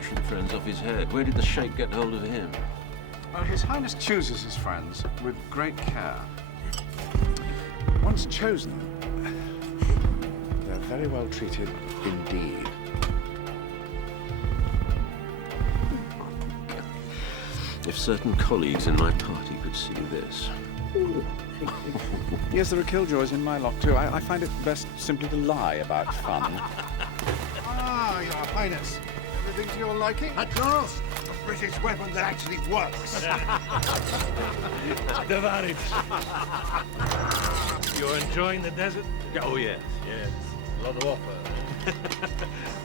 Russian friends off his head. Where did the Sheikh get hold of him? Well, His Highness chooses his friends with great care. Once chosen, they're very well treated indeed. If certain colleagues in my party could see this. Yes, there are killjoys in my lot too. I find it best simply to lie about fun. Ah, Your Highness. Everything to your liking? At last, a British weapon that actually works. Divided. You're enjoying the desert? Oh, yes. Yes. A lot to offer.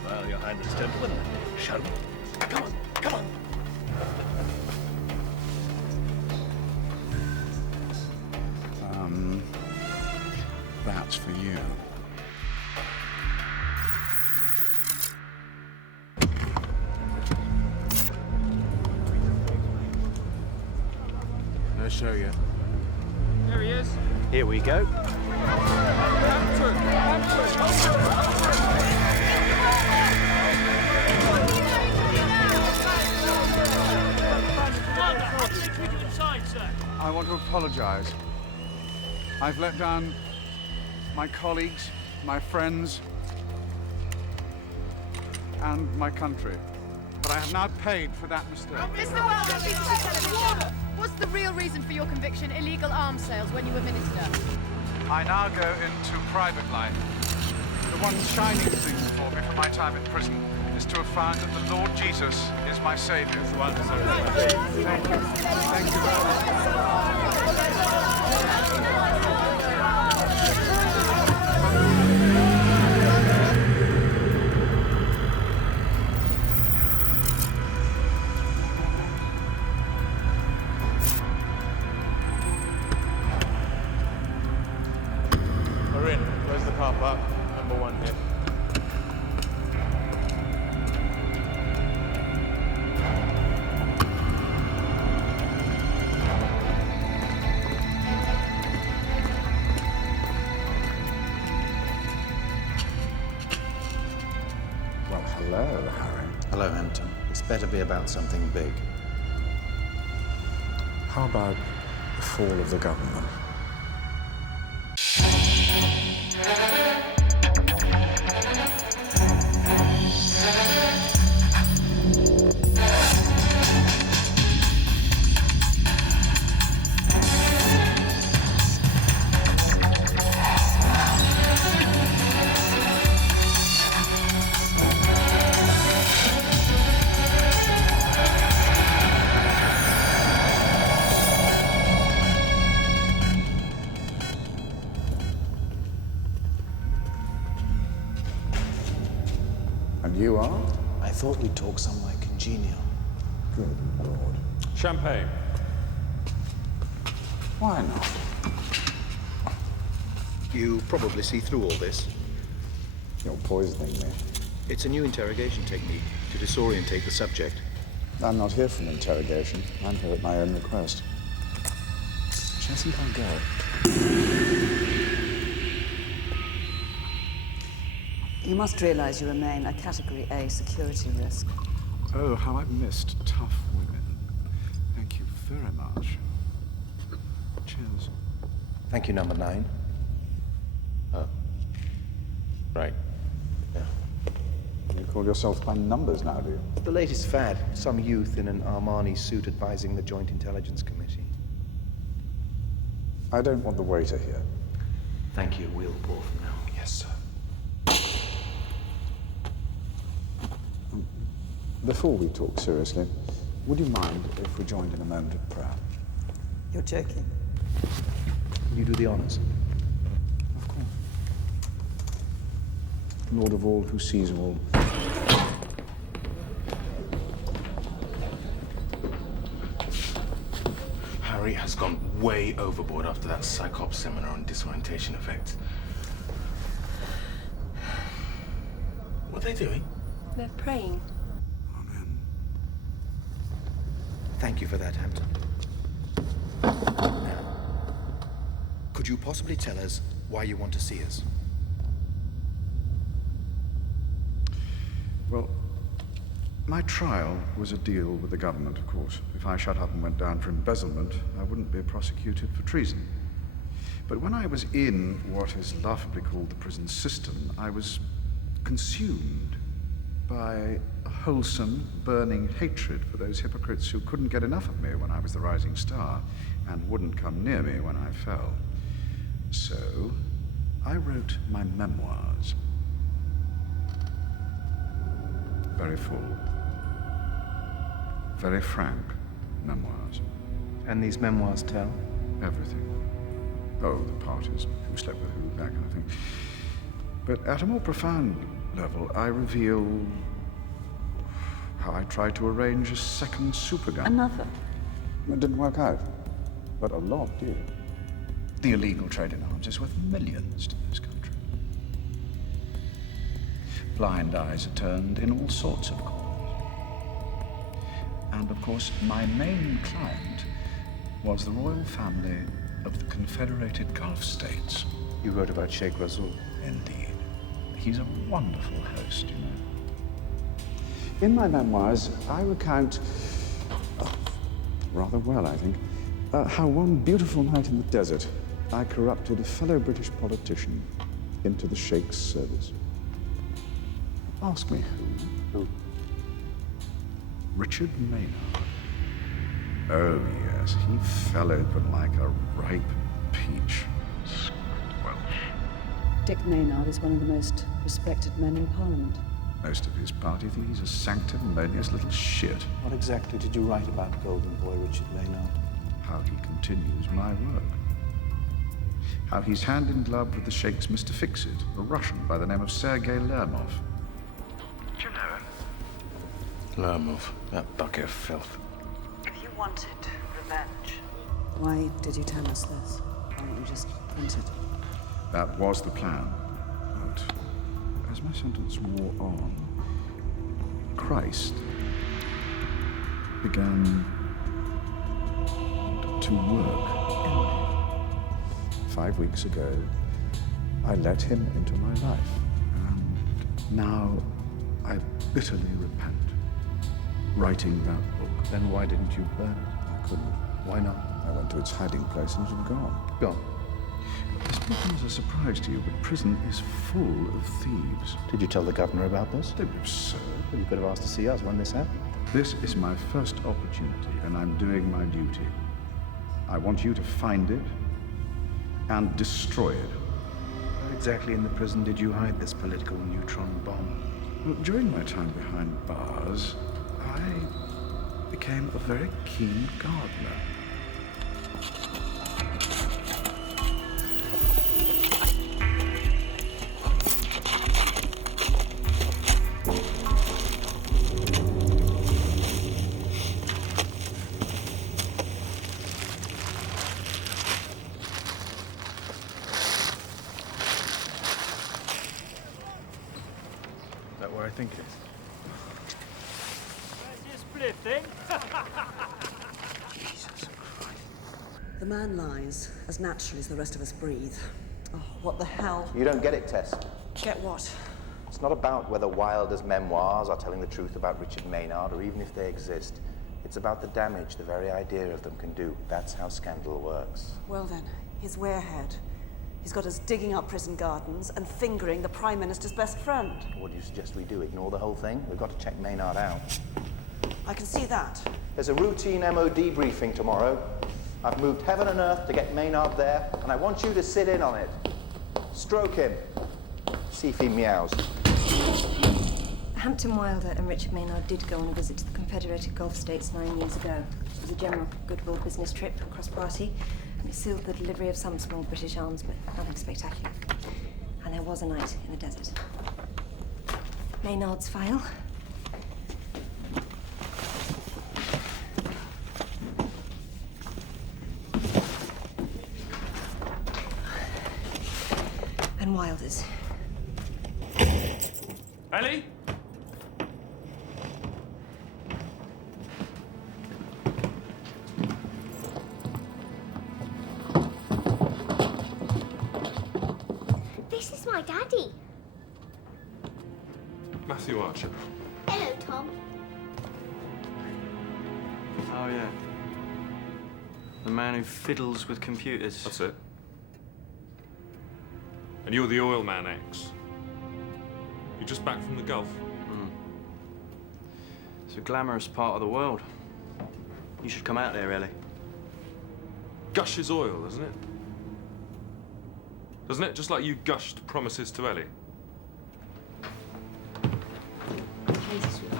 Well, Your Highness, gentlemen, show me. Come on, come on. That's for you. No show yet. There he is. Here we go. I want to apologize. I've let down my colleagues, my friends, and my country. But I have now paid for that mistake. Mr. Wilder, what's the real reason for your conviction? Illegal arms sales when you were minister? I now go into private life. The one shining thing for me from my time in prison is to have found that the Lord Jesus is my Savior. Thank you very much. We're in. Where's the car park? Number 1 here. Well, hello, Harry. Hello, Hampton. It's better be about something big. How about the fall of the government? And you are? I thought we'd talk somewhere congenial. Good Lord. Champagne. Why not? You probably see through all this. You're poisoning me. It's a new interrogation technique to disorientate the subject. I'm not here for an interrogation. I'm here at my own request. Which I think I'll go. You must realize you remain a Category A security risk. Oh, how I've missed tough women. Thank you very much. Cheers. Thank you, number 9. Oh. Right. Yeah. You call yourself by numbers now, do you? It's the latest fad. Some youth in an Armani suit advising the Joint Intelligence Committee. I don't want the waiter here. Thank you. We'll pour for now. Yes, sir. Before we talk seriously, would you mind if we joined in a moment of prayer? You're joking. Can you do the honors? Of course. Lord of all, who sees all. Harry has gone way overboard after that psychop seminar on disorientation effects. What are they doing? They're praying. Amen. Thank you for that, Hampton. Now, could you possibly tell us why you want to see us? Well, My trial was a deal with the government, of course. If I shut up and went down for embezzlement, I wouldn't be prosecuted for treason. But when I was in what is laughably called the prison system, I was consumed by a wholesome, burning hatred for those hypocrites who couldn't get enough of me when I was the rising star and wouldn't come near me when I fell. So, I wrote my memoirs. Very full, very frank memoirs. And these memoirs tell? Everything. Oh, the parties, who slept with who, that kind of thing. But at a more profound level, I reveal how I tried to arrange a second supergun. Another? It didn't work out, but a lot did. The illegal trade in arms is worth millions to this country. Blind eyes are turned in all sorts of corners. And of course, my main client was the royal family of the Confederated Gulf States. You wrote about Sheikh Rasul. Indeed. He's a wonderful host, you know. In my memoirs, I recount, rather well, I think, how one beautiful night in the desert, I corrupted a fellow British politician into the Sheikh's service. Ask me who? Who? Richard Maynard. Oh, yes, he fell open like a ripe peach. Dick Maynard is one of the most respected men in Parliament. Most of his party think he's a sanctimonious little shit. What exactly did you write about Golden Boy Richard Maynard? How he continues my work. How he's hand in glove with the Sheikh's Mr. Fix-It, a Russian by the name of Sergei Lermov. Do you know him? Lermov, that bucket of filth. If you wanted revenge, why did you tell us this? Why don't you just print it? That was the plan. But as my sentence wore on, Christ began to work in me. 5 weeks ago, I let him into my life. And now I bitterly repent writing that book. Then why didn't you burn it? I couldn't. Why not? I went to its hiding place and it had gone. Gone. This may come as a surprise to you, but prison is full of thieves. Did you tell the governor about this? Don't be absurd. Well, you could have asked to see us when this happened. This is my first opportunity, and I'm doing my duty. I want you to find it and destroy it. Where exactly in the prison did you hide this political neutron bomb? Well, during my time behind bars, I became a very keen gardener. I think it is. The man lies as naturally as the rest of us breathe. Oh, what the hell? You don't get it, Tess. Get what? It's not about whether Wilder's memoirs are telling the truth about Richard Maynard, or even if they exist. It's about the damage the very idea of them can do. That's how scandal works. Well then, his warehead. He's got us digging up prison gardens and fingering the Prime Minister's best friend. What do you suggest we do? Ignore the whole thing? We've got to check Maynard out. I can see that. There's a routine MOD briefing tomorrow. I've moved heaven and earth to get Maynard there, and I want you to sit in on it. Stroke him. See if he meows. Hampton Wilder and Richard Maynard did go on a visit to the Confederated Gulf States 9 years ago. It was a general goodwill business trip across party. It sealed the delivery of some small British arms, but nothing spectacular. And there was a night in the desert. Maynard's file. And Wilder's. Ellie? My daddy. Matthew Archer. Hello, Tom. Oh, yeah. The man who fiddles with computers. That's it. And you're the oil man, X. You're just back from the Gulf. It's a glamorous part of the world. You should come out there, Ellie. Gushes oil, doesn't it? Doesn't it? Just like you gushed promises to Ellie.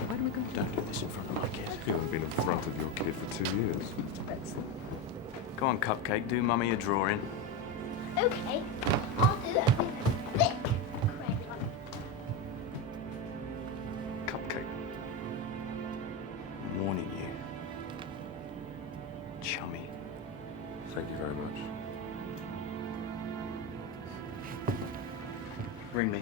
Where do we go? Don't do this in front of my kid. You haven't been in front of your kid for 2 years. Go on, Cupcake, do Mummy a drawing. Okay, I'll do that with a thick crayon. Cupcake. I'm warning you. Chummy. Thank you very much. Ring me.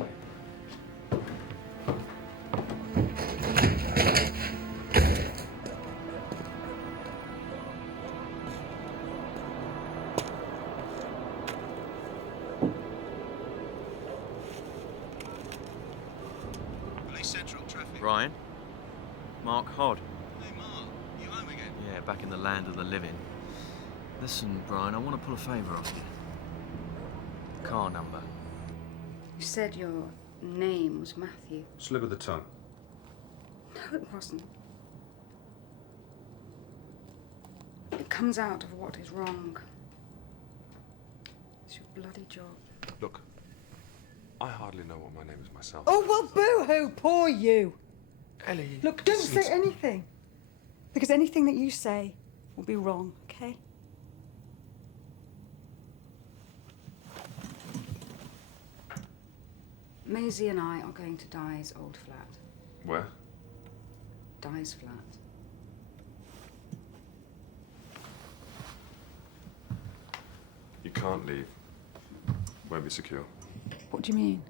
Brian. Mark Hod. Hey, Mark. You home again? Yeah, back in the land of the living. Listen, Brian, I want to pull a favour off you. Car number. You said your name was Matthew. Slip of the tongue. No, it wasn't. It comes out of what is wrong. It's your bloody job. Look, I hardly know what my name is myself. Oh, well, boo-hoo, poor you. Ellie. Look, don't say anything. Because anything that you say will be wrong, okay? Maisie and I are going to Di's old flat. Where? Di's flat. You can't leave. Won't be secure. What do you mean?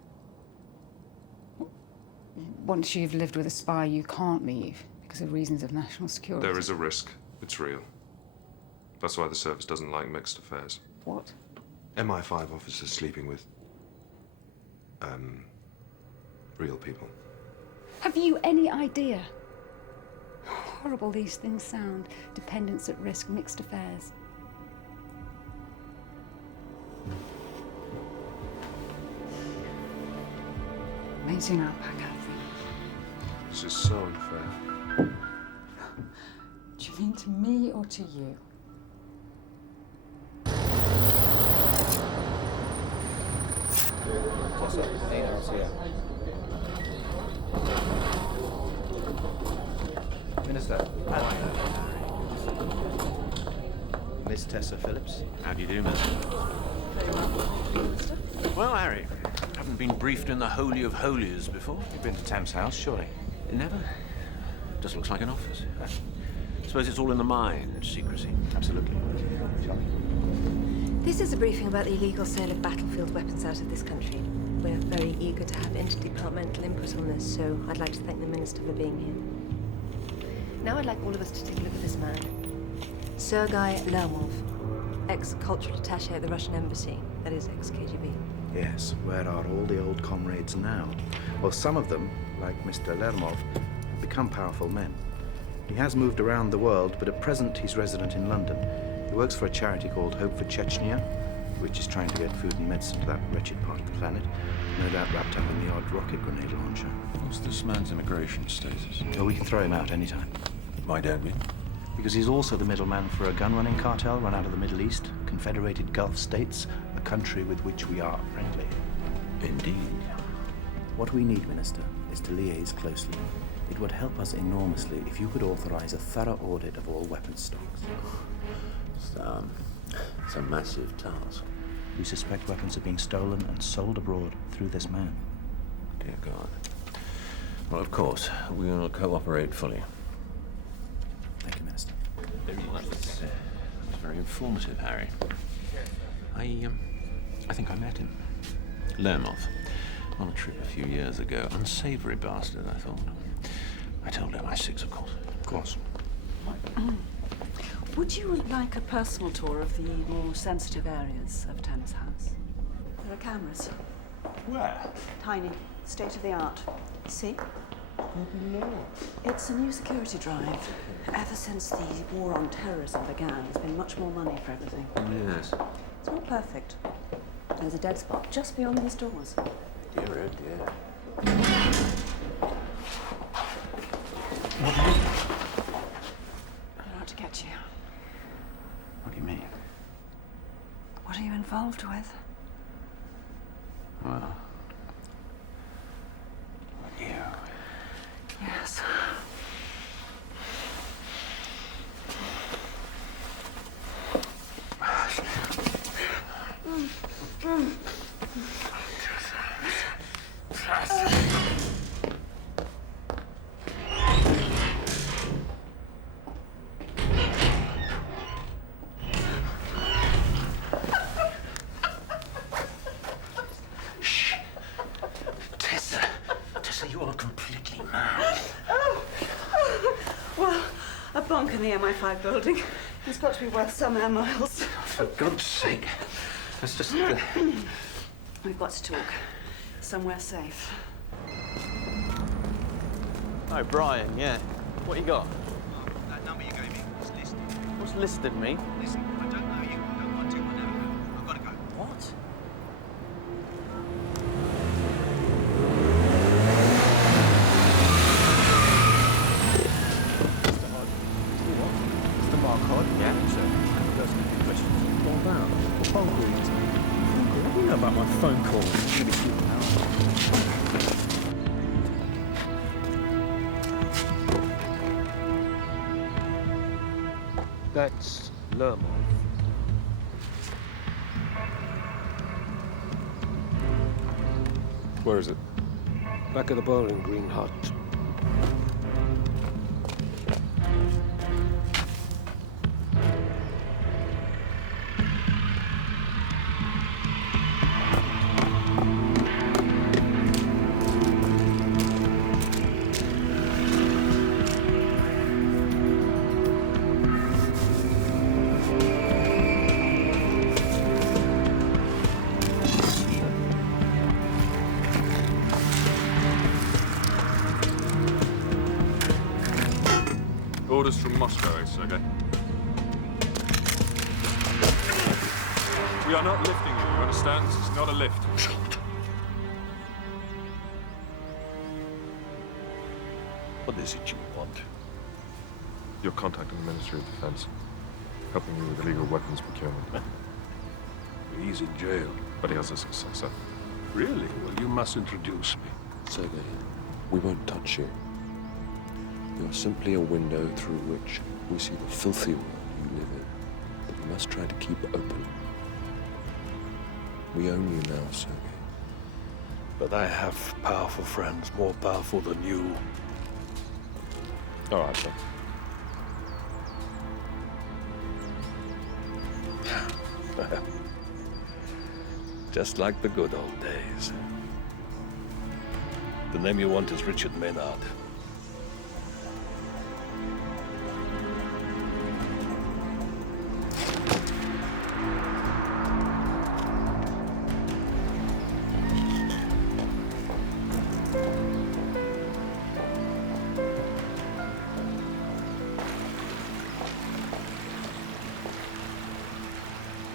Once you've lived with a spy, you can't leave because of reasons of national security. There is a risk. It's real. That's why the service doesn't like mixed affairs. What? MI5 officers sleeping with... real people. Have you any idea how horrible these things sound? Dependence at risk, mixed affairs. Maisie and I'll pack our things. This is so unfair. Do you mean to me or to you? Tessa, Maynard's here. Minister. Miss Tessa Phillips. How do you do, mister? Well, Harry, haven't been briefed in the Holy of Holies before. You've been to Thames House, surely? Never. Just looks like an office. Suppose it's all in the mind, secrecy. Absolutely. This is a briefing about the illegal sale of battlefield weapons out of this country. We're very eager to have interdepartmental input on this, so I'd like to thank the Minister for being here. Now I'd like all of us to take a look at this man. Sergei Lermov, ex-cultural attaché at the Russian embassy, that is ex-KGB. Yes, where are all the old comrades now? Well, some of them, like Mr. Lermov, have become powerful men. He has moved around the world, but at present he's resident in London. He works for a charity called Hope for Chechnya, which is trying to get food and medicine to that wretched part of the planet, no doubt wrapped up in the odd rocket grenade launcher. What's this man's immigration status? Oh, we can throw him out anytime. Why don't we? Because he's also the middleman for a gun-running cartel run out of the Middle East, Confederated Gulf States, a country with which we are friendly. Indeed. What we need, Minister, is to liaise closely. It would help us enormously if you could authorize a thorough audit of all weapons stocks. It's a massive task. We suspect weapons are being stolen and sold abroad through this man. Dear God. Well, of course, we will cooperate fully. Thank you, Minister. That's very informative, Harry. I think I met him. Lermov. On a trip a few years ago. Unsavory bastard, I thought. I told MI6, of course. Of course. Would you like a personal tour of the more sensitive areas of Thames House? There are cameras. Where? Tiny. State of the art. See? It's a new security drive. Ever since the war on terrorism began, there's been much more money for everything. Yes. It's not perfect. There's a dead spot just beyond these doors. Dear, oh dear. I'm out to get you. What do you mean? What are you involved with? Well, you. Yes. Shh. Tessa, you are completely mad. Well, a bunk in the MI5 building. It's got to be worth some air miles. For God's sake. Let's just... We've got to talk. Somewhere safe. Oh, Brian, yeah. What you got? That number you gave me is listed. What's listed, me? Listen, I don't know you. Don't want to, whatever. I've got to go. What? Mr. Marcotte? Yeah, sir. Those are good questions. What about? What phone call is it? What do you know about my phone call? Give it to you now. That's Lermoff. Where is it? Back of the Bowling Green hut. Orders from Moscow, Sergei. We are not lifting you, you understand? This is not a lift. What is it you want? You're contacting the Ministry of Defense, helping me with illegal weapons procurement. He's in jail. But he has a successor. Really? Well, you must introduce me. Sergei, we won't touch you. You're simply a window through which we see the filthy world you live in, that we must try to keep open. We own you now, Sergei. But I have powerful friends, more powerful than you. All right, then. Just like the good old days. The name you want is Richard Maynard.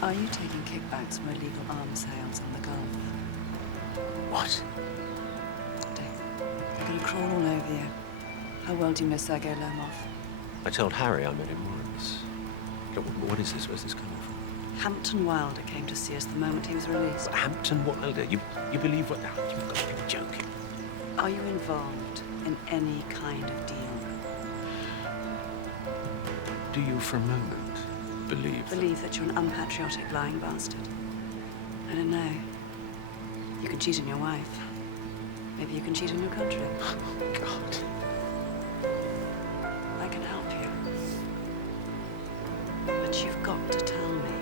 Are you taking kickbacks from illegal arms sales on the Gulf? What? They're going to crawl all over you. How well do you know Sergei Lermoff? I told Harry I met him once. Look, what is this? Where's this coming from? Hampton Wilder came to see us the moment he was released. Hampton Wilder? You believe what? You've got to be joking. Are you involved in any kind of deal? Do you for a moment believe that you're an unpatriotic, lying bastard? I don't know. You can cheat on your wife. Maybe you can cheat on your country. God. I can help you. But you've got to tell me.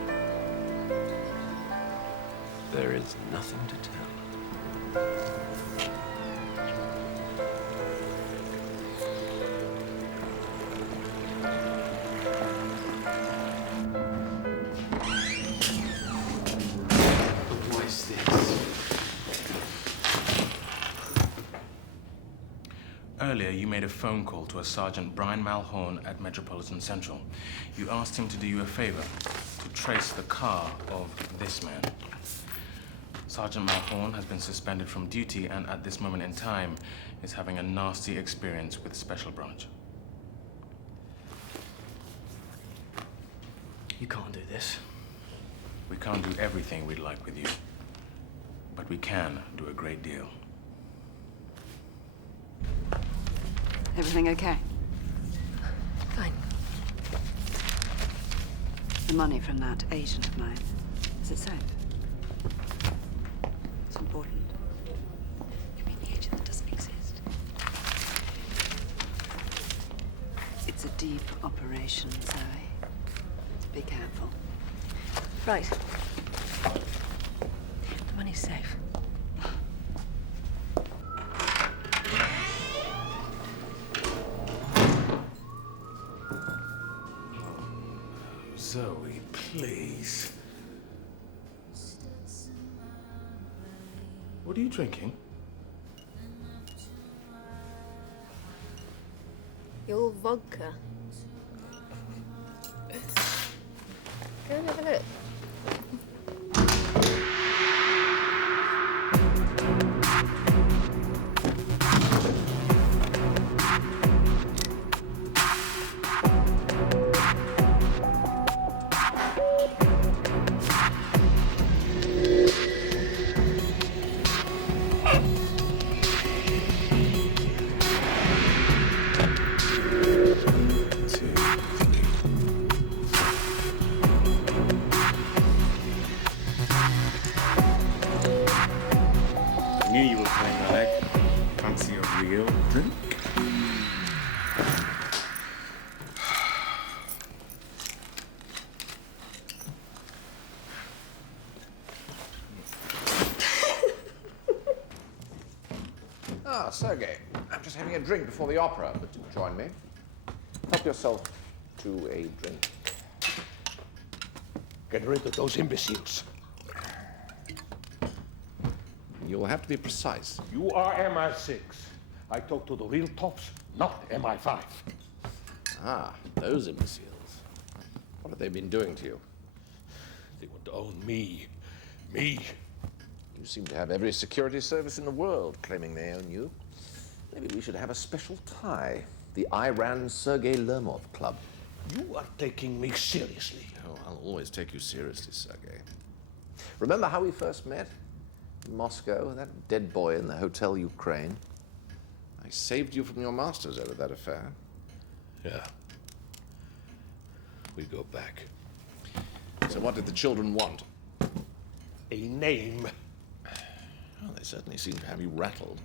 There is nothing to tell. earlier, you made a phone call to a Sergeant Brian Malhorn at Metropolitan Central. You asked him to do you a favor, to trace the car of this man. Sergeant Malhorn has been suspended from duty and at this moment in time is having a nasty experience with Special Branch. You can't do this. We can't do everything we'd like with you, but we can do a great deal. Everything okay? Fine. The money from that agent of mine, is it safe? It's important. You mean the agent that doesn't exist? It's a deep operation, Zoe. Be careful. Right. The money's safe. Zoe, please. What are you drinking? Your vodka. Go and have a look. Ah, Sergei, I'm just having a drink before the opera. Would you join me? Help yourself to a drink. Get rid of those imbeciles. You'll have to be precise. You are MI6. I talk to the real tops, not MI5. Ah, those imbeciles. What have they been doing to you? They want to own me. Me. You seem to have every security service in the world claiming they own you. Maybe we should have a special tie. The Iran Sergei Lermov Club. You are taking me seriously. Oh, I'll always take you seriously, Sergei. Remember how we first met? In Moscow, that dead boy in the Hotel Ukraine. I saved you from your masters over that affair. Yeah. We go back. So what did the children want? A name. Well, they certainly seem to have you rattled.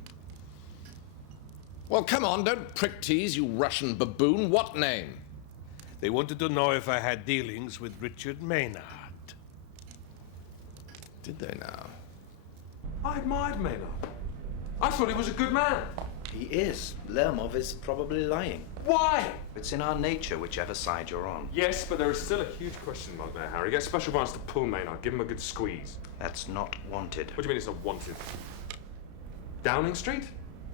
Well, come on, don't prick tease, you Russian baboon. What name? They wanted to know if I had dealings with Richard Maynard. Did they now? I admired Maynard. I thought he was a good man. He is. Lermov is probably lying. Why? It's in our nature, whichever side you're on. Yes, but there is still a huge question mark there, Harry. Get Special Branch to pull Maynard. Give him a good squeeze. That's not wanted. What do you mean it's not wanted? Downing Street?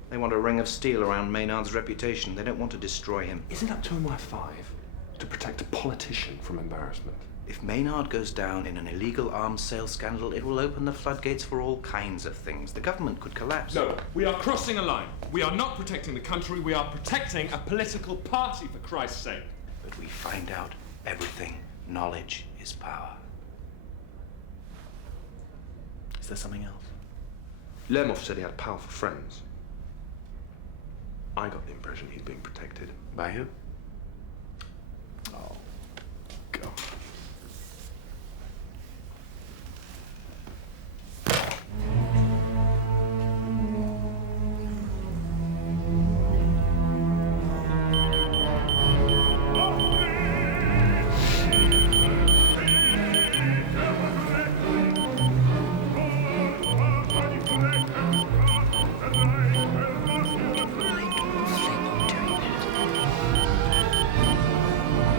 They want a ring of steel around Maynard's reputation. They don't want to destroy him. Isn't up to MI5 to protect a politician from embarrassment? If Maynard goes down in an illegal arms sale scandal, it will open the floodgates for all kinds of things. The government could collapse. No, we are crossing a line. We are not protecting the country, we are protecting a political party, for Christ's sake. But we find out everything. Knowledge is power. Is there something else? Lermov said he had powerful friends. I got the impression he's being protected. By who? Oh, God.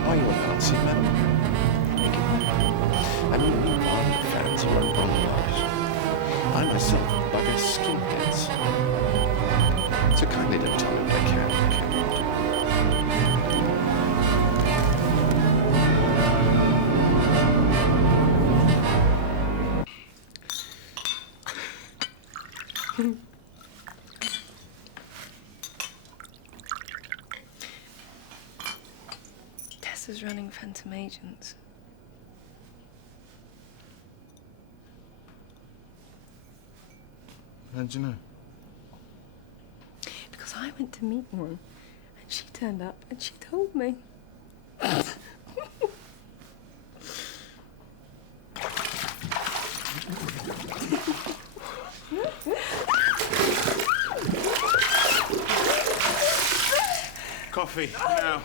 Are you a Nazi, madam? I mean, we are fans who are bombers. I myself bugger skinheads. So kindly don't tell me what I can. Tess is running phantom agents. How'd you know? Because I went to meet one, and she turned up and she told me. Coffee, now.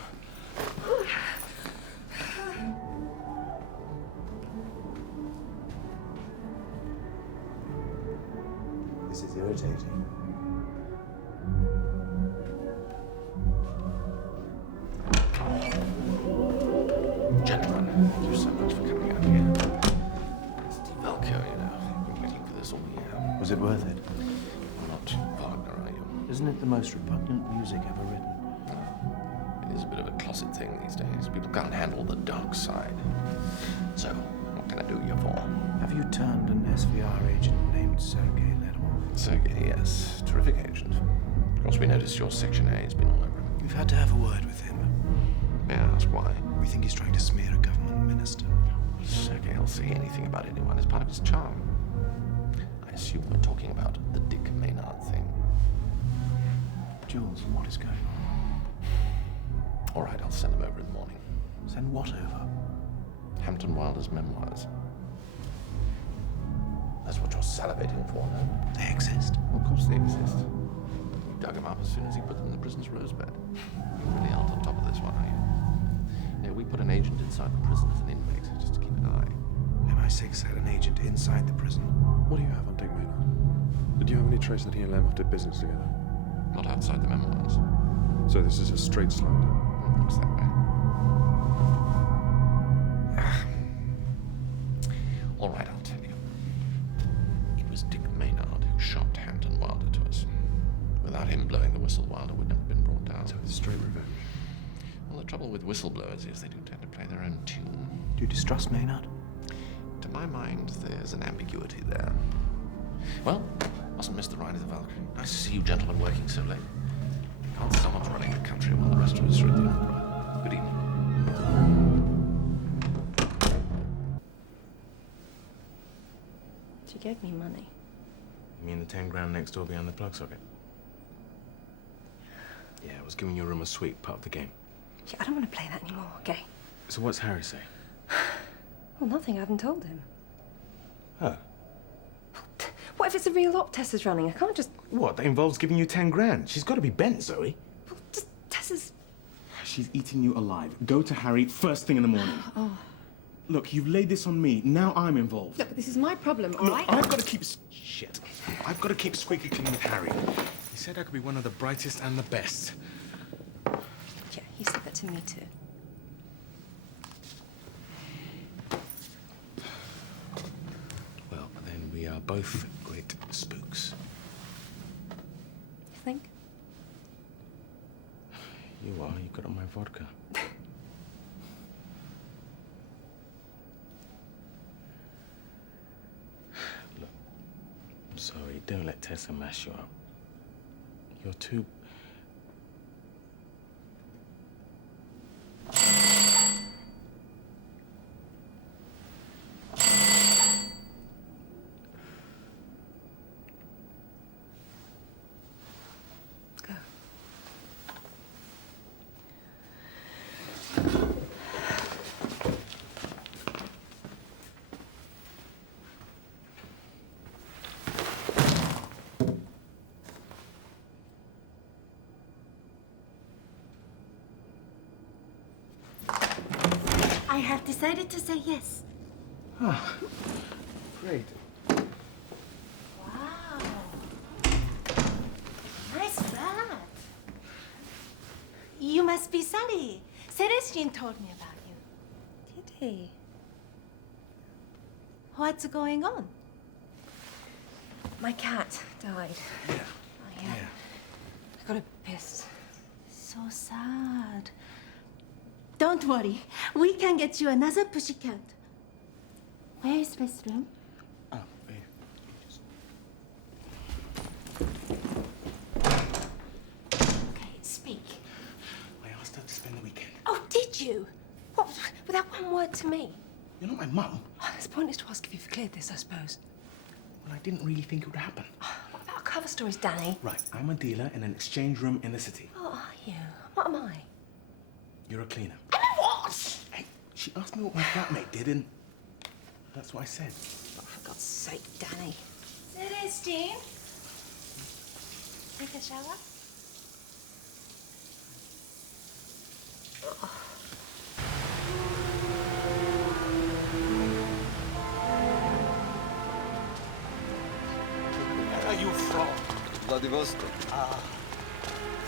This is irritating. Gentlemen, thank you so much for coming out here. It's Valko, you know. I've been waiting for this all year. Was it worth it? You're not Wagner, are you? Isn't it the most repugnant music ever written? It is a bit of a closet thing these days. People can't handle the dark side. So, what can I do you for? Have you turned an SVR agent named Sergei Lermov? Sergei, yes. Terrific agent. Of course, we noticed your Section A has been all over him. We've had to have a word with him. May I ask why? We think he's trying to smear a government minister. Sergei will say anything about anyone as part of his charm. I assume we're talking about the Dick Maynard thing. Jules, what is going on? All right, I'll send them over in the morning. Send what over? Hampton Wilder's memoirs. That's what you're salivating for, no? They exist? Well, of course they exist. You dug them up as soon as he put them in the prison's rosebed. You're really out on top of this one, are you? Yeah, we put an agent inside the prison as an inmate, just to keep an eye. MI6 had an agent inside the prison. What do you have on Dick Maynard? Did you have any trace that he and Lermov did business together? Not outside the memoirs. So this is a straight slander? Looks that way. All right, I'll tell you. It was Dick Maynard who shot Hampton Wilder to us. Without him blowing the whistle, Wilder would never have been brought down. So it's straight revenge. Well, the trouble with whistleblowers is they do tend to play their own tune. Do you distrust Maynard? To my mind, there's an ambiguity there. Well, mustn't miss the ride of the Valkyrie. Nice to see you gentlemen working so late. Can't someone's running the country while the rest of us are at the opera. Good evening. She gave me money. You mean the 10 grand next door behind the plug socket? Yeah, I was giving your room a sweep, part of the game. Yeah, I don't want to play that anymore, okay? So what's Harry say? Well, nothing. I haven't told him. Oh. What if it's a real op Tess is running? I can't just... What? That involves giving you 10 grand? She's got to be bent, Zoe. Well, just Tess is... She's eating you alive. Go to Harry first thing in the morning. Oh. Look, you've laid this on me. Now I'm involved. Look, this is my problem, all Look, right? I've got to keep... Shit. I've got to keep squeaky clean with Harry. He said I could be one of the brightest and the best. Yeah, he said that to me too. Well, then we are both great spooks. You think? You are. You got on my vodka. Look, I'm sorry. Don't let Tessa mash you up. You're too... I have decided to say yes. Ah, great. Wow. Nice flat. You must be Sally. Celestine told me about you. Did he? What's going on? My cat died. Yeah. I I got a piss. So sad. Don't worry. We can get you another pussycat. Where is the restroom? Oh, Okay, speak. I asked her to spend the weekend. Oh, did you? What? Without one word to me? You're not my mum. Oh, it's pointless to ask if you've cleared this, I suppose. Well, I didn't really think it would happen. What about cover stories, Danny? Right, I'm a dealer in an exchange room in the city. What are you? What am I? You're a cleaner. I mean, what? Hey, she asked me what my flatmate did, and that's what I said. Oh, for God's sake, Danny. Celestine? Take a shower? Oh. Where are you from? Vladivostok. Ah,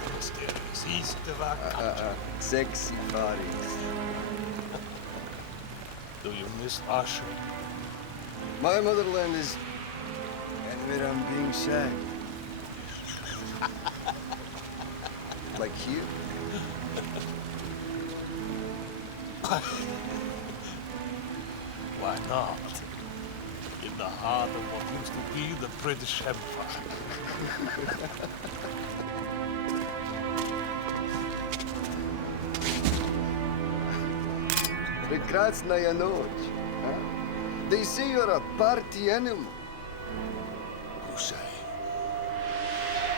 the mysterious east of our country. Sexy bodies. Do you miss Russia? My motherland is... admit I'm being sad. Like you? Why not? In the heart of what used to be the British Empire. Прекрасная ночь. Huh? They say you're a party animal. Who say?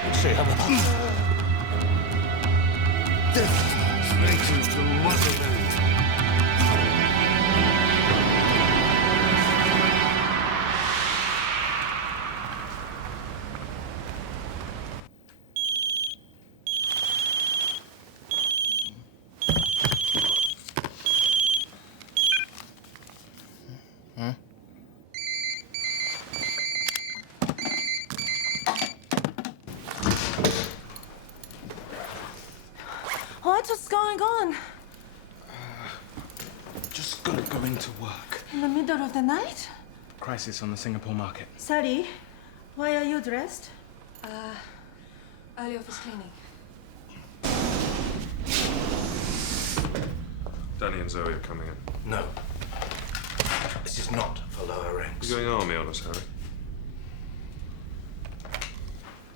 Who say I'm a... Traitor of the motherland. What's going on? Just gotta go into work. In the middle of the night? Crisis on the Singapore market. Sorry, why are you dressed? Early office cleaning. Danny and Zoe are coming in. No. This is not for lower ranks. You're going army on us, Harry.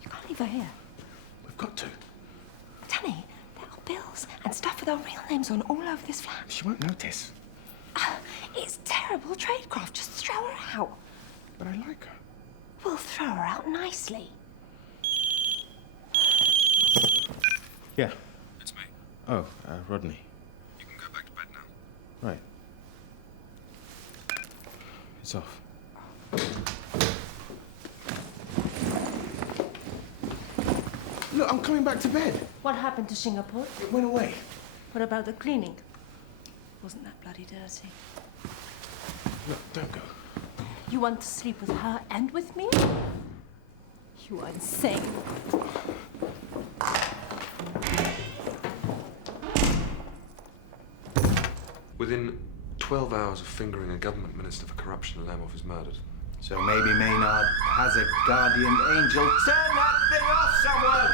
You can't leave her here. We've got to. Danny, there are bills and stuff with our real names on all over this flat. She won't notice. It's terrible tradecraft. Just throw her out. But I like her. We'll throw her out nicely. Yeah. It's me. Oh, Rodney. You can go back to bed now. Right. It's off. Look, I'm coming back to bed. What happened to Singapore? It went away. What about the cleaning? Wasn't that bloody dirty? Look, don't go. You want to sleep with her and with me? You are insane. Within 12 hours of fingering a government minister for corruption, Lemov is murdered. So maybe Maynard has a guardian angel. Turn that thing off, someone!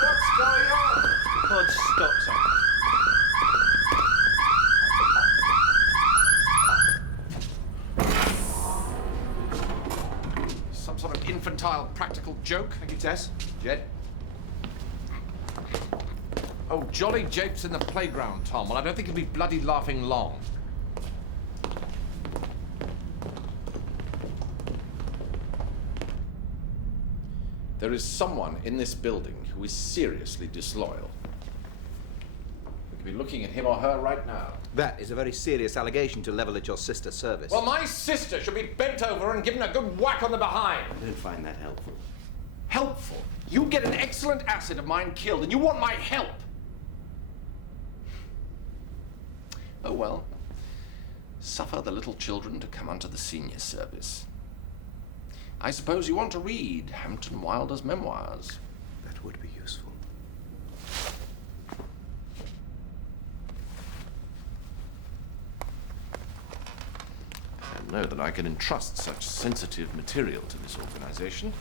What's going on? Pod stop, someone. Some sort of infantile practical joke? Thank you, Tess. Jed? Oh, jolly japes in the playground, Tom. Well, I don't think he'll be bloody laughing long. There is someone in this building who is seriously disloyal. We could be looking at him or her right now. That is a very serious allegation to level at your sister's service. Well, my sister should be bent over and given a good whack on the behind. I don't find that helpful. Helpful? You get an excellent asset of mine killed, and you want my help? Oh, well. Suffer the little children to come unto the senior service. I suppose you want to read Hampton Wilder's Memoirs. That would be useful. I know that I can entrust such sensitive material to this organization,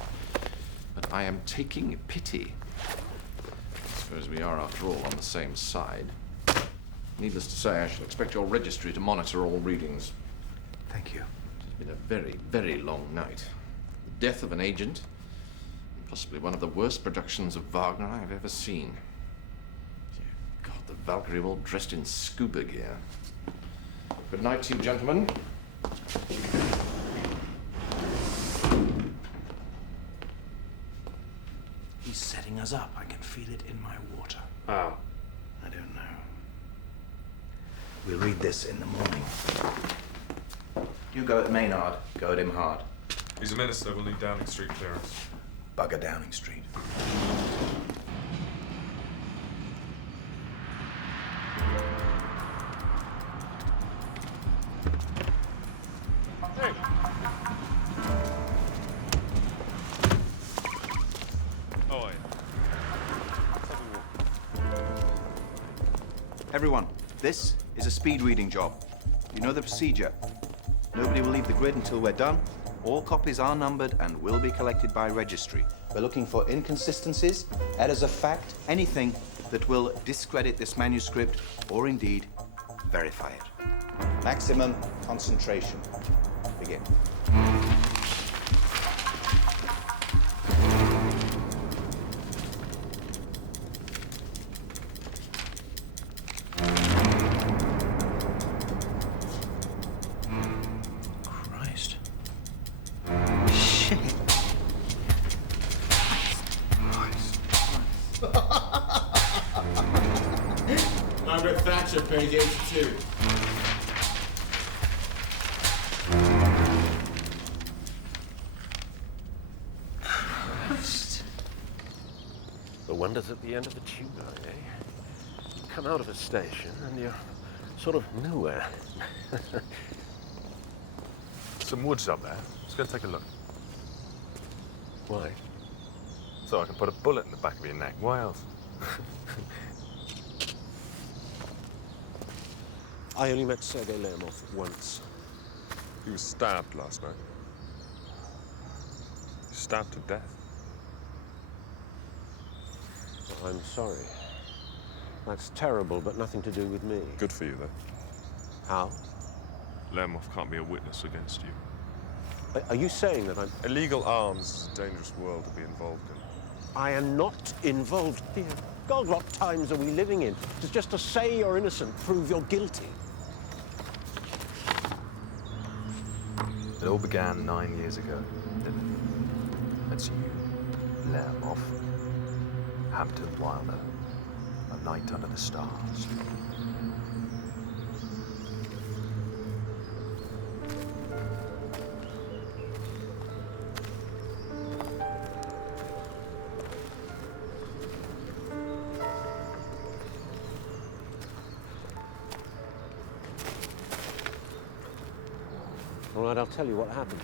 but I am taking pity. I suppose we are, after all, on the same side. Needless to say, I shall expect your registry to monitor all readings. Thank you. It's been a very, very long night. The death of an agent, possibly one of the worst productions of Wagner I've ever seen. God, the Valkyrie all dressed in scuba gear. Good night to you, gentlemen. He's setting us up. I can feel it in my water. Oh. I don't know. We'll read this in the morning. You go at Maynard. Go at him hard. He's a minister. We'll need Downing Street clearance. Bugger Downing Street. Everyone, this is a speed reading job. You know the procedure. Nobody will leave the grid until we're done. All copies are numbered and will be collected by registry. We're looking for inconsistencies, errors of fact, anything that will discredit this manuscript or indeed verify it. Maximum concentration. Begin. Christ. Margaret Thatcher, page 82. The wonders at the end of the tube line, eh? You come out of a station and you're sort of nowhere. Some woods up there. Let's go and take a look. Why? So I can put a bullet in the back of your neck. Why else? I only met Sergei Lermov once. He was stabbed last night. Stabbed to death. I'm sorry. That's terrible, but nothing to do with me. Good for you, though. How? Lermov can't be a witness against you. Are you saying that I'm... Illegal arms is a dangerous world to be involved in. I am not involved here. God, what times are we living in? Just to say you're innocent, prove you're guilty. It all began 9 years ago, didn't it? That's you, Lermov, Hampton Wilder, a night under the stars. All right, I'll tell you what happened.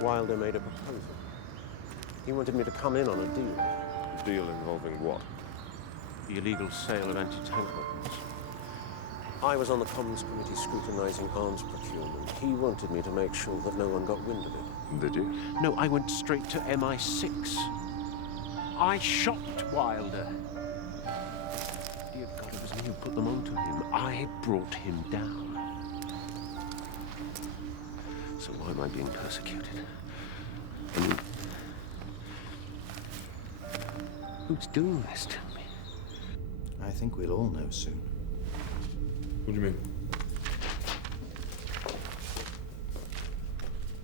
Wilder made a proposal. He wanted me to come in on a deal. A deal involving what? The illegal sale of anti-tank weapons. I was on the Commons Committee scrutinizing arms procurement. He wanted me to make sure that no one got wind of it. Did you? No, I went straight to MI6. I shot Wilder. Dear God, it was me who put them onto him. I brought him down. So why am I being persecuted? I mean, who's doing this to me? I think we'll all know soon. What do you mean?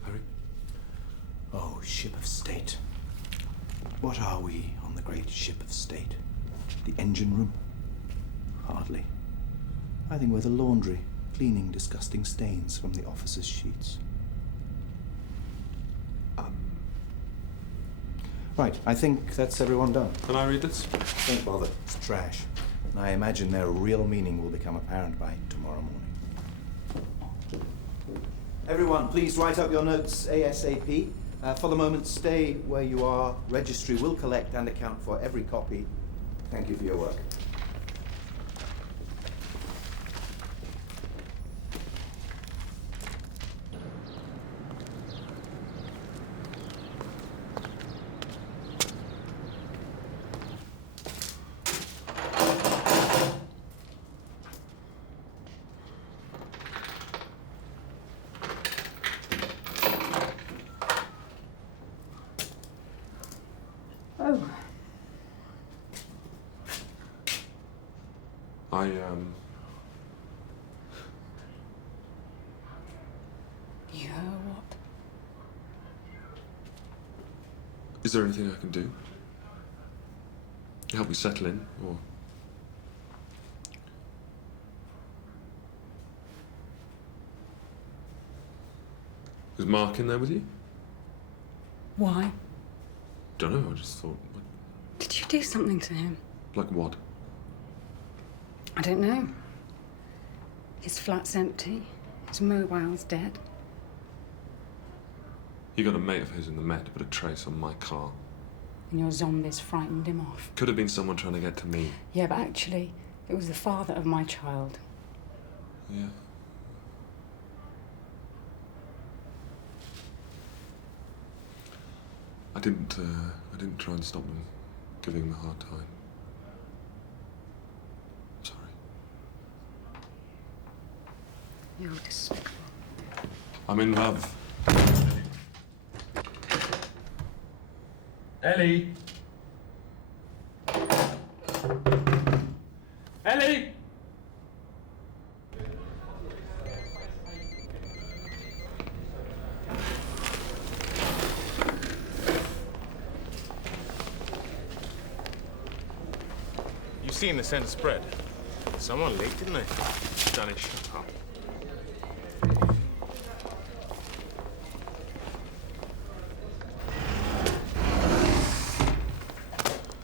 Hurry. Oh, ship of state. What are we on the great ship of state? The engine room? Hardly. I think we're the laundry, cleaning disgusting stains from the officers' sheets. Right, I think that's everyone done. Can I read this? Don't bother, it's trash. And I imagine their real meaning will become apparent by tomorrow morning. Everyone, please write up your notes ASAP. For the moment, stay where you are. Registry will collect and account for every copy. Thank you for your work. You what? Is there anything I can do? Help me settle in, or... Is Mark in there with you? Why? Don't know, I just thought... Did you do something to him? Like what? I don't know. His flat's empty. His mobile's dead. He got a mate of his in the Met to put a trace on my car. And your zombies frightened him off. Could have been someone trying to get to me. Yeah, but actually, it was the father of my child. Yeah. I didn't try and stop them giving him a hard time. I'm sorry. You're despicable. I'm in love. Ellie! Ellie! You've seen the scent spread. Someone leaked, didn't they? Danny, shut up.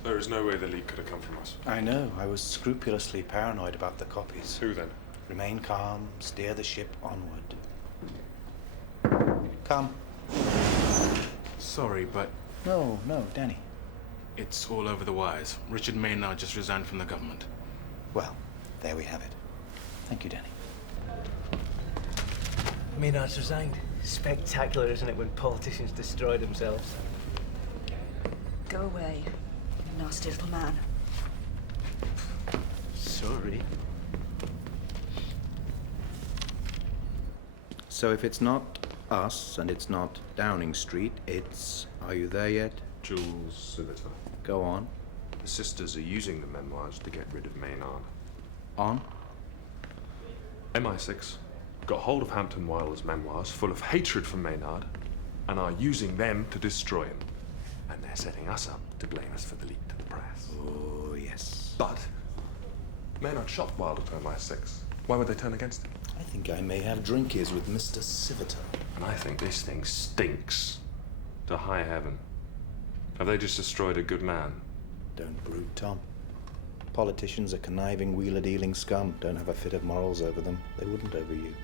There is no way the leak could have come from us. I know. I was scrupulously paranoid about the copies. Who then? Remain calm. Steer the ship onward. Come. Sorry, but... No, Danny. It's all over the wires. Richard Maynard just resigned from the government. Well, there we have it. Thank you, Danny. Maynard's resigned. Spectacular, isn't it, when politicians destroy themselves? Go away, you nasty little man. Sorry. So if it's not us and it's not Downing Street, it's... Are you there yet? Jules Civitar. Go on. The sisters are using the memoirs to get rid of Maynard. On? MI6 got hold of Hampton Wilder's memoirs full of hatred for Maynard and are using them to destroy him. And they're setting us up to blame us for the leak to the press. Oh, yes. But Maynard shot Wilder to MI6. Why would they turn against him? I think I may have drinkies with Mr. Civitar. And I think this thing stinks to high heaven. Have they just destroyed a good man? Don't brood, Tom. Politicians are conniving, wheeler-dealing scum. Don't have a fit of morals over them. They wouldn't over you.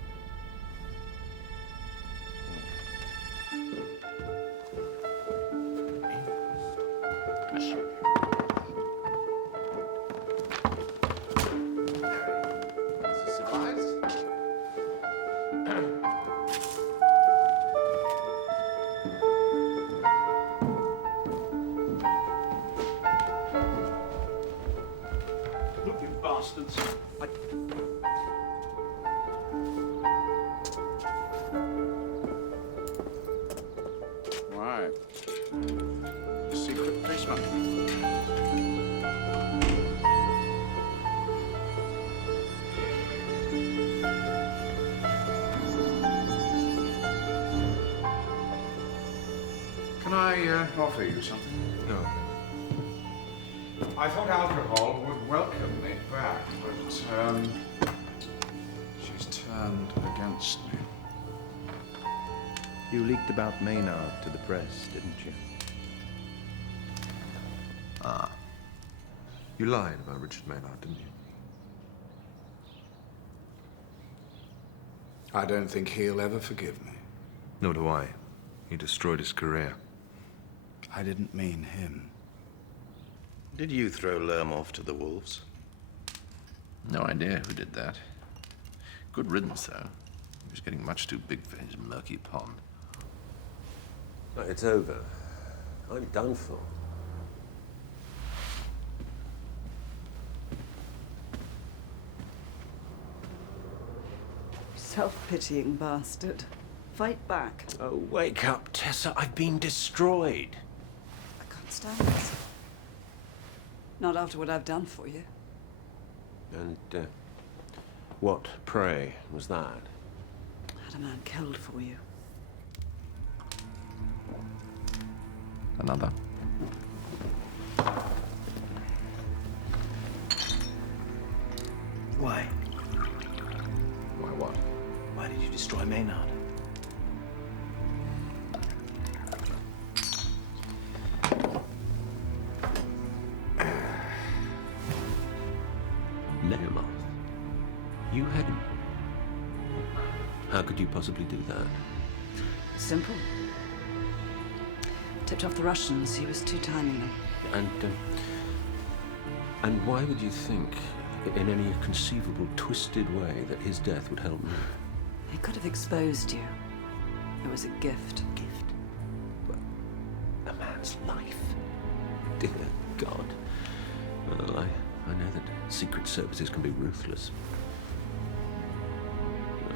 Look, you bastards. Right. Secret policeman. Can I offer you something? No. I thought alcohol would welcome me back, but she's turned against me. You leaked about Maynard to the press, didn't you? Ah. You lied about Richard Maynard, didn't you? I don't think he'll ever forgive me. Nor do I. He destroyed his career. I didn't mean him. Did you throw Lermoff to the wolves? No idea who did that. Good riddance, though. He was getting much too big for his murky pond. It's over. I'm done for. Self-pitying bastard. Fight back. Oh, wake up, Tessa. I've been destroyed. I can't stand this. Not after what I've done for you. And what, pray, was that? Had a man killed for you. Another? Why? Why what? Why did you destroy Maynard? Lermoth? You had him? How could you possibly do that? Simple. Tipped off the Russians. He was too timely. And why would you think, in any conceivable twisted way, that his death would help me? He could have exposed you. It was a gift. A man's life. Dear God. Well, I know that secret services can be ruthless.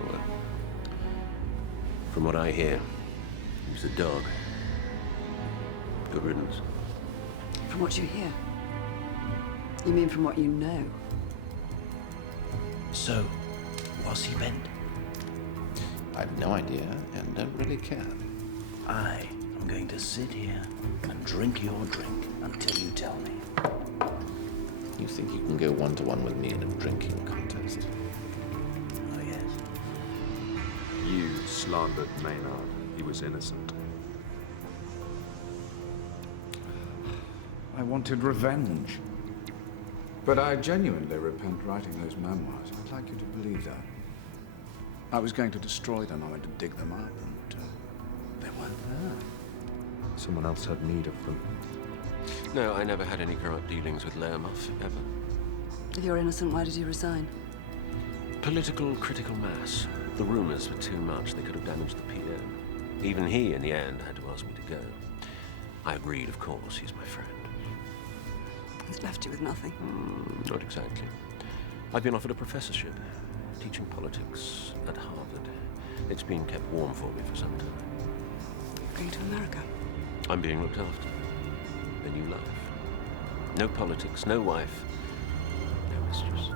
Well, from what I hear, he was a dog. Good riddance. From what you hear? You mean from what you know? So, was he bent? I have no idea and don't really care. I am going to sit here and drink your drink until you tell me. You think you can go one-to-one with me in a drinking contest? Oh, yes. You slandered Maynard. He was innocent. I wanted revenge. But I genuinely repent writing those memoirs. I'd like you to believe that. I was going to destroy them. I went to dig them up, and they weren't there. Someone else had need of them. No, I never had any corrupt dealings with Lermoth, ever. If you're innocent, why did you resign? Political critical mass. The rumors were too much. They could have damaged the PM. Even he, in the end, had to ask me to go. I agreed, of course. He's my friend. He's left you with nothing. Not exactly. I've been offered a professorship, teaching politics at Harvard. It's been kept warm for me for some time. You're going to America? I'm being looked after. A new life. No politics, no wife, no mistress.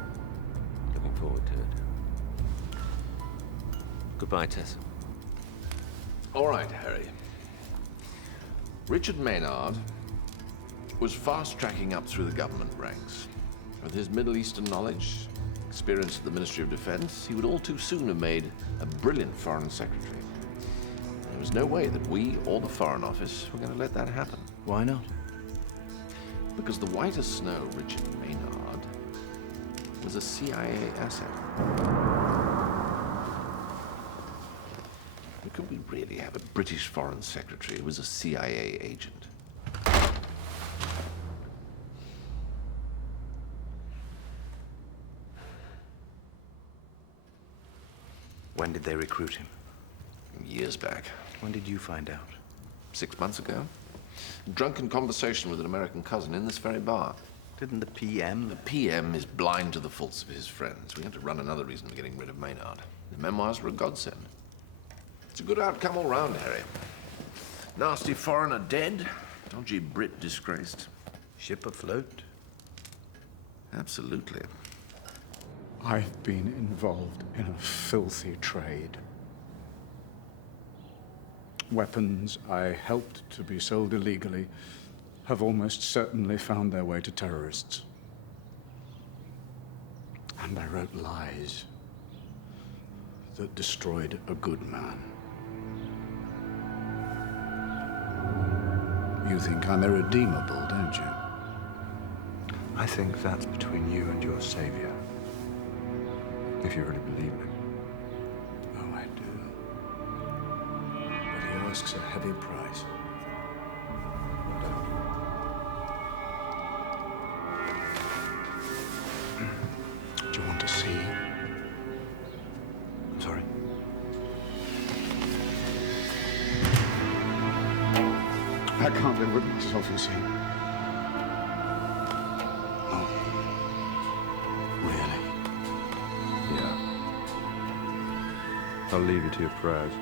Looking forward to it. Goodbye, Tess. All right, Harry. Richard Maynard was fast-tracking up through the government ranks. With his Middle Eastern knowledge, experience at the Ministry of Defense, he would all too soon have made a brilliant foreign secretary. There was no way that we or the Foreign Office were going to let that happen. Why not? Because the white as snow Richard Maynard was a CIA asset. Could we really have a British Foreign Secretary who was a CIA agent? When did they recruit him? Years back. When did you find out? 6 months ago. Drunken conversation with an American cousin in this very bar. Didn't the PM? The PM is blind to the faults of his friends. We had to run another reason for getting rid of Maynard. The memoirs were a godsend. It's a good outcome all round, Harry. Nasty foreigner dead, dodgy Brit disgraced. Ship afloat? Absolutely. I've been involved in a filthy trade. Weapons I helped to be sold illegally have almost certainly found their way to terrorists. And I wrote lies that destroyed a good man. You think I'm irredeemable, don't you? I think that's between you and your savior. If you really believe in him. Oh, I do. But he asks a heavy price. Do you want to see? I'm sorry. I can't live with myself, you see. Oh. Really? Yeah. I'll leave you to your prayers.